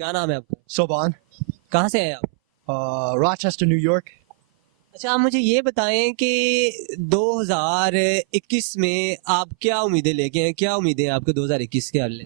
क्या नाम है आपका? सोबान, कहाँ से हैं आप? Rochester, New York. अच्छा, आप मुझे ये बताएं कि 2021 में आप क्या उम्मीदें लेके हैं, क्या उम्मीदें हैं आपके 2021 के हवाले?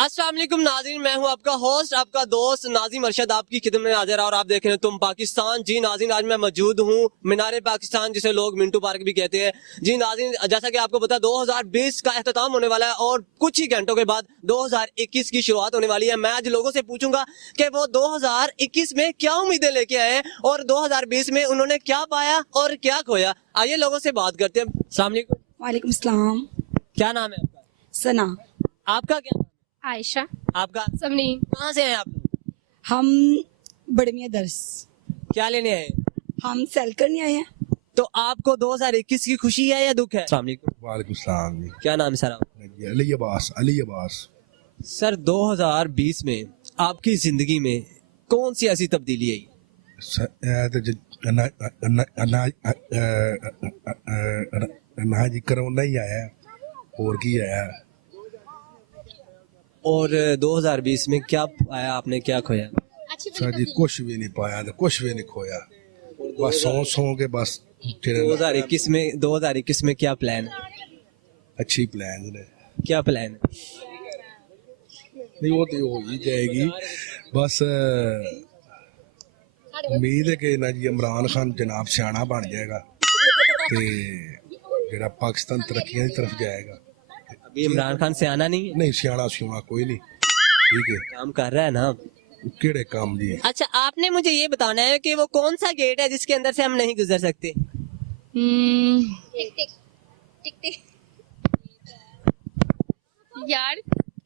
अस्सलाम वालेकुम नाज़रीन, मैं हूं आपका होस्ट, आपका दोस्त नाज़िम अरशद आपकी खिदमत में हाजिर है और आप देख रहे हैं तुम पाकिस्तान। जी नाज़रीन, आज मैं मौजूद हूं मीनारे पाकिस्तान, जिसे लोग मिंटू पार्क भी कहते हैं। जी नाज़रीन, जैसा कि आपको पता है 2020 का अख्ताम होने वाला है और कुछ ही घंटों के बाद 2021 की शुरुआत होने वाली है। मैं आज लोगों से पूछूंगा कि वो 2021 में क्या उम्मीदें लेके आए हैं और 2020 में उन्होंने क्या पाया और क्या खोया। आइए लोगों से बात करते हैं। अस्सलाम वालेकुम। वालेकुम सलाम। क्या नाम है आपका? सना। आपका क्या नाम है? आयशा। आपका? सबनीम। कहाँ से हैं आप लोग? हम बड़े मियाँ दर्स। क्या लेने आए? हम सेल करने आए हैं। तो आपको 2021 की खुशी है या दुख है? अस्सलाम वालेकुम। वालेकुम सलाम जी। क्या नाम है सर आप? अली अब्बास। सर 2020 में आपकी जिंदगी में कौन सी ऐसी तब्दीली आई? अनाज कोरोना ही आया और की आया। और 2020 में क्या पाया आपने, क्या खोया? सर जी कुछ भी नहीं पाया तो कुछ भी नहीं खोया, बस सौ के बस 2021 में क्या प्लान है? अच्छी प्लान है। क्या प्लान है? नहीं वो तो हो ही जाएगी, बस उम्मीद है कि ना जी इमरान खान जनाब सियाना बन जाएगा ते जेड़ा पाकिस्तान तरक्कियां की तरफ जाएगा। अभी इमरान खान से आना नहीं है? नहीं सियाना कोई नहीं, ठीक है काम कर रहा है ना। केड़े काम जी। अच्छा, आपने मुझे ये बताना है कि वो कौन सा गेट है जिसके अंदर से हम नहीं गुजर सकते? यार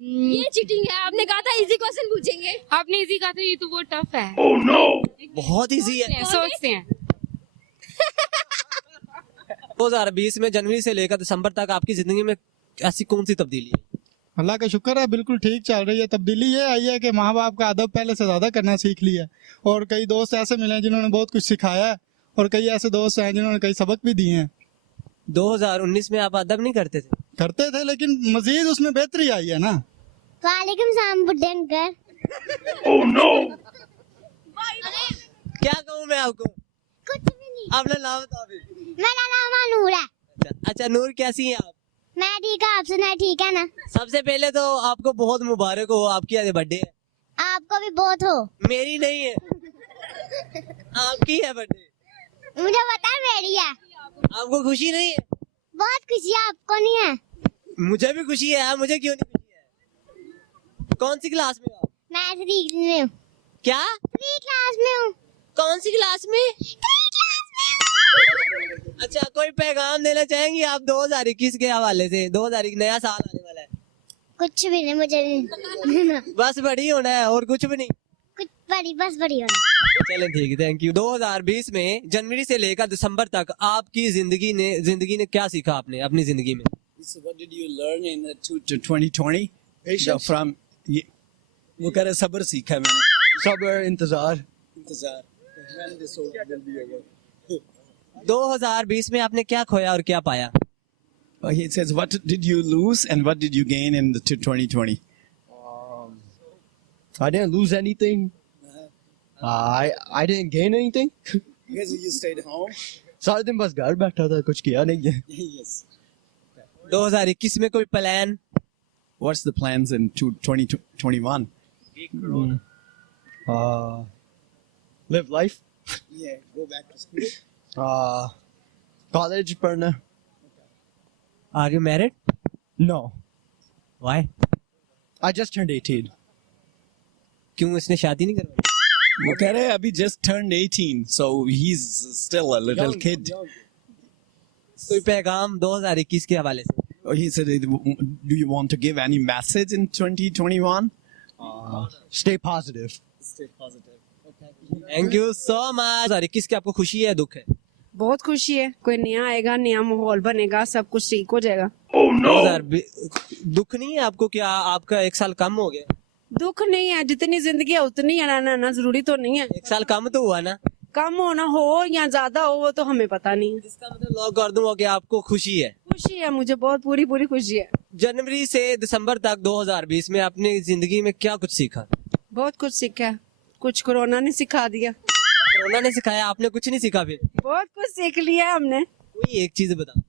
ये चीटिंग है। आपने कहा था इजी क्वेश्चन पूछेंगे। आपने इजी कहा था, ये तो बहुत टफ है। ओह नो, बहुत इजी है। सोचते हैं। 2020 में जनवरी से लेकर दिसंबर तक आपकी जिंदगी में ऐसी कौन सी तब्दीली है? अल्लाह का शुक्र है, बिल्कुल ठीक चल रही है। तब्दीली ये आई है कि माँ बाप का अदब पहले से ज़्यादा करना सीख लिया और कई दोस्त ऐसे मिले हैं जिन्होंने बहुत कुछ सिखाया है और कई ऐसे दोस्त हैं जिन्होंने कई सबक भी दिए हैं। 2019 में आप अदब नहीं करते थे? करते थे, लेकिन मजीद उसमें बेहतरी आई है ना। वालेकुम सलाम बुड्ढे अंकल। ओह नो, क्या कहूँ मैं आपको? कुछ भी नहीं। आपने नाम बताओ अभी। मेरा नाम नूर है। अच्छा नूर, कैसी हैं आप? मैं ठीक है, आप सुना ठीक है ना? सबसे पहले तो आपको बहुत मुबारक हो, आपकी आज बर्थडे है। आपको भी बहुत हो। मेरी नहीं है, आपकी है बर्थडे। मुझे पता है मेरी है। आपको खुशी नहीं है? बहुत खुशी है, आपको नहीं है? मुझे भी खुशी है यार, मुझे क्यों नहीं खुशी है? कौन सी क्लास में हो? मैं 3 में हूँ। क्या? 3 क्लास में हूँ। कौन सी क्लास में? 3 क्लास में। अच्छा, कोई पैगाम देना चाहेंगी आप 2021 के हवाले से? 2021 नया साल आने वाला है। कुछ भी नहीं, मुझे नहीं। बस बड़ी होना है और कुछ भी नहीं। कुछ बस बड़ी होना। चलें ठीक है, थैंक यू। 2020 में जनवरी से लेकर दिसंबर तक आपकी जिंदगी ने क्या सीखा आपने अपनी जिंदगी में? So what did you learn in the 2020? Patience. From वो कह रहे सब्र सीखा मैंने। सब्र, इंतजार। When this will be over. 2020 में आपने क्या खोया और क्या पाया? He says, what did you lose and what did you gain in the 2020? I didn't lose anything. I didn't gain anything. Because you stayed home. सारे दिन बस घर बैठा था, कुछ किया नहीं है। Yes. 2021 में कोई plan? What's the plans in 2021? Live life. Yeah, go back to school. College पढ़ना। Are you married? No, Why? I just turned 18. क्यों इसने शादी नहीं करवाई? वो कह रहे अभी just turned 18, so he's still a little kid. कोई पैगाम 2021 के हवाले से? He said, do you want to give any message in 2021? Stay positive. Stay positive. Thank you so much. 2021 की आपको खुशी है दुख है? बहुत खुशी है, कोई नया आएगा, नया माहौल बनेगा, सब कुछ ठीक हो जाएगा। 2020 दुख नहीं है आपको? क्या आपका 1 साल कम हो गया? दुख नहीं है, जितनी जिंदगी है उतनी है, रहना जरूरी तो नहीं है। 1 साल कम तो हुआ ना। कम होना हो या ज्यादा हो वो तो हमें पता नहीं है। इसका मतलब लॉक कर दूं कि आपको खुशी है। खुशी है, मुझे बहुत पूरी पूरी खुशी है। जनवरी से दिसंबर तक 2020 में आपने जिंदगी में क्या कुछ सीखा? बहुत कुछ सीखा है, कुछ कोरोना ने सिखा दिया। कोरोना ने सिखाया, आपने कुछ नहीं सीखा? फिर बहुत कुछ सीख लिया है हमने। कोई एक चीज बता।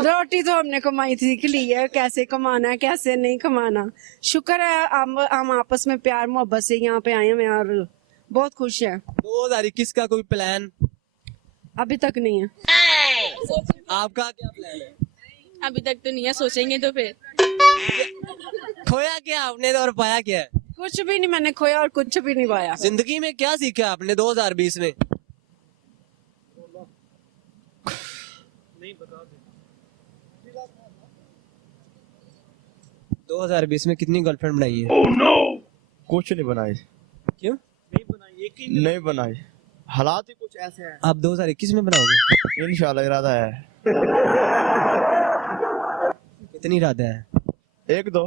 रोटी तो हमने कमाई सीख ली है, कैसे कमाना है कैसे नहीं कमाना। शुक्र है हम आपस में प्यार मोहब्बत से यहाँ पे आए हैं और बहुत खुश है। 2021 का कोई प्लान अभी तक नहीं है। आपका क्या प्लान है? अभी तक तो नहीं है, सोचेंगे तो फिर। खोया क्या आपने और पाया क्या है? कुछ भी नहीं मैंने खोया और कुछ भी नहीं पाया। जिंदगी में क्या सीखा आपने 2020 में? 2020 में कितनी गर्लफ्रेंड बनाई है? कुछ नहीं बनाई। क्यों? नहीं बनाई, हालात ही कुछ ऐसे हैं। आप 2021 में बनाओगे? इंशाल्लाह इरादा है। कितनी इरादा है? एक दो।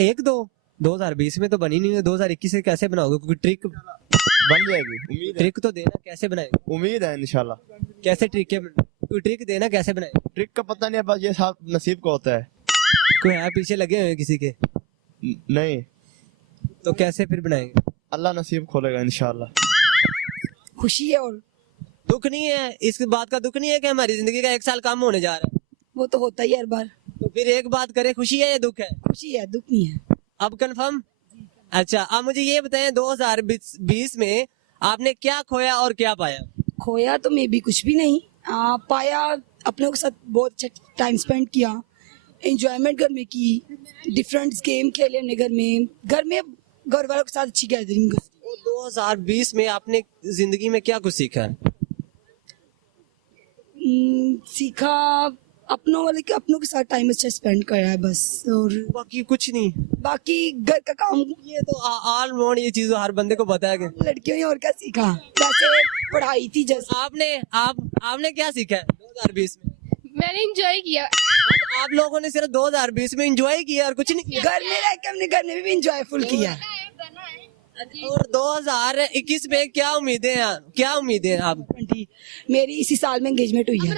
एक दो? 2020 में तो बनी नहीं है, 2021 से कैसे बनाओगे? कोई ट्रिक बन जाएगी, उम्मीद है। ट्रिक तो देना, कैसे बनाएंगे? उम्मीद है इंशाल्लाह। कैसे ट्रिक है? कोई ट्रिक देना, कैसे बनाएंगे? ट्रिक का पता नहीं है, बस ये साथ नसीब को होता है। कोई है पीछे लगे हुए हैं किसी के? नहीं, तो कैसे फिर बनाएंगे? अल्लाह नसीब खोलेगा इंशाल्लाह। खुशी है और दुख नहीं है? इस बात का दुख नहीं है कि हमारी जिंदगी का 1 साल कम होने जा रहा है? वो तो होता ही है हर बार। तो फिर एक बात करें, खुशी है या दुख है? खुशी है, दुख नहीं है। अब कंफर्म? अच्छा, अब मुझे ये बताएं 2020 में आपने क्या खोया और क्या पाया? खोया तो मे भी कुछ भी नहीं, पाया अपनों के साथ बहुत अच्छा टाइम स्पेंड किया, एंजॉयमेंट घर में की, डिफरेंट गेम खेले हमने घर में घर वालों के साथ अच्छी गैदरिंग। 2020 में आपने जिंदगी में क्या कुछ सीखा है? सीखा अपनों के साथ टाइम अच्छा स्पेंड करा है बस, और बाकी कुछ नहीं? बाकी घर का काम। ये तो ऑल राउंड ये चीज हर बंदे को पता है कि लड़कियों ने और क्या सीखा, वैसे पढ़ाई थी जैसे। आपने क्या सीखा है 2020 में? मैंने एंजॉय किया। आप लोगों ने सिर्फ 2020 में एंजॉय किया और कुछ नहीं किया? घर में रह के हमने घर में भी इंजॉयफुल किया। और 2021 में क्या उम्मीदें हैं आप? मेरी इसी साल में एंगेजमेंट हुई है।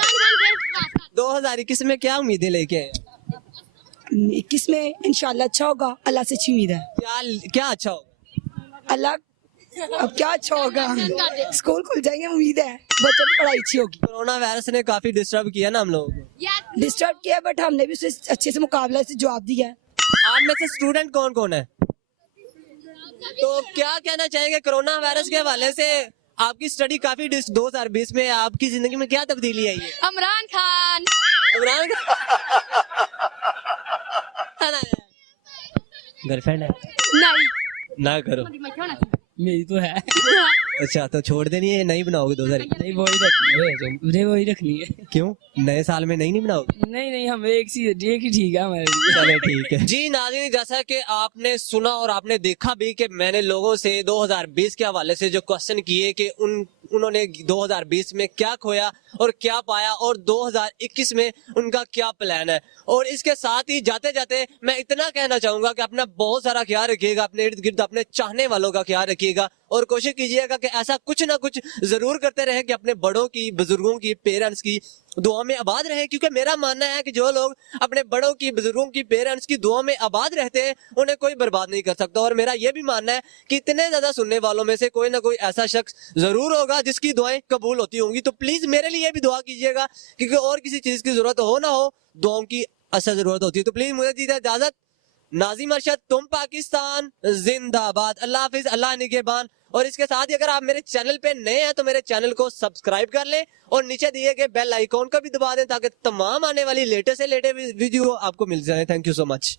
2021 में क्या उम्मीदें लेके आए? 21 में इंशाल्लाह अच्छा होगा, अल्लाह से अच्छी उम्मीद है। क्या अच्छा होगा? अल्लाह, अब क्या अच्छा होगा, स्कूल खुल जाएंगे, उम्मीद है बच्चों की पढ़ाई अच्छी होगी। कोरोना वायरस ने काफी डिस्टर्ब किया ना हम लोगों को। डिस्टर्ब किया बट हमने भी उसे अच्छे से मुकाबला से जवाब दिया है। आप में से स्टूडेंट कौन कौन है? तो क्या कहना चाहेंगे कोरोना वायरस के हवाले से? आपकी स्टडी काफी 2020 में आपकी जिंदगी में क्या तब्दीली आई है? इमरान खान। इमरान गर्लफ्रेंड है? नहीं, ना करो। मेरी तो है। अच्छा, तो छोड़ देनी है, नहीं बनाओगे 2021? नहीं वही रखनी है, मुझे वही रखनी है। क्यों? नए साल में नहीं बनाओगे? नहीं हम एक ही ठीक है हमारे लिए। चलो ठीक है जी। नाज़रीन, जैसा कि आपने सुना और आपने देखा भी कि मैंने लोगों से 2020 के हवाले से जो क्वेश्चन किए कि उन्होंने 2020 में क्या खोया और क्या पाया और 2021 में उनका क्या प्लान है। और इसके साथ ही जाते जाते मैं इतना कहना चाहूंगा कि अपना बहुत सारा ख्याल रखिएगा, अपने इर्द गिर्द अपने चाहने वालों का ख्याल रखिएगा और कोशिश कीजिएगा कि ऐसा कुछ ना कुछ जरूर करते रहे कि अपने बड़ों की, बुजुर्गों की, पेरेंट्स की दुआ में आबाद रहे। क्योंकि मेरा मानना है कि जो लोग अपने बड़ों की, बुजुर्गों की, पेरेंट्स की दुआ में आबाद रहते हैं उन्हें कोई बर्बाद नहीं कर सकता। और मेरा यह भी मानना है कि इतने ज्यादा सुनने वालों में से कोई ना कोई ऐसा शख्स जरूर होगा जिसकी दुआएं कबूल होती होंगी। तो प्लीज मेरे लिए भी दुआ कीजिएगा, क्योंकि और किसी चीज की जरूरत हो ना हो, दुआओं की असल जरूरत होती है। तो प्लीज मुझे दीजिए इजाजत। नाज़िम अरशद, तुम पाकिस्तान जिंदाबाद। अल्लाह हाफिज, अल्लाह निगहबान। और इसके साथ ही अगर आप मेरे चैनल पे नए हैं तो मेरे चैनल को सब्सक्राइब कर लें और नीचे दिए गए बेल आइकॉन को भी दबा दें ताकि तमाम आने वाली लेटेस्ट से लेटेस्ट वीडियो आपको मिल जाए। Thank you so much.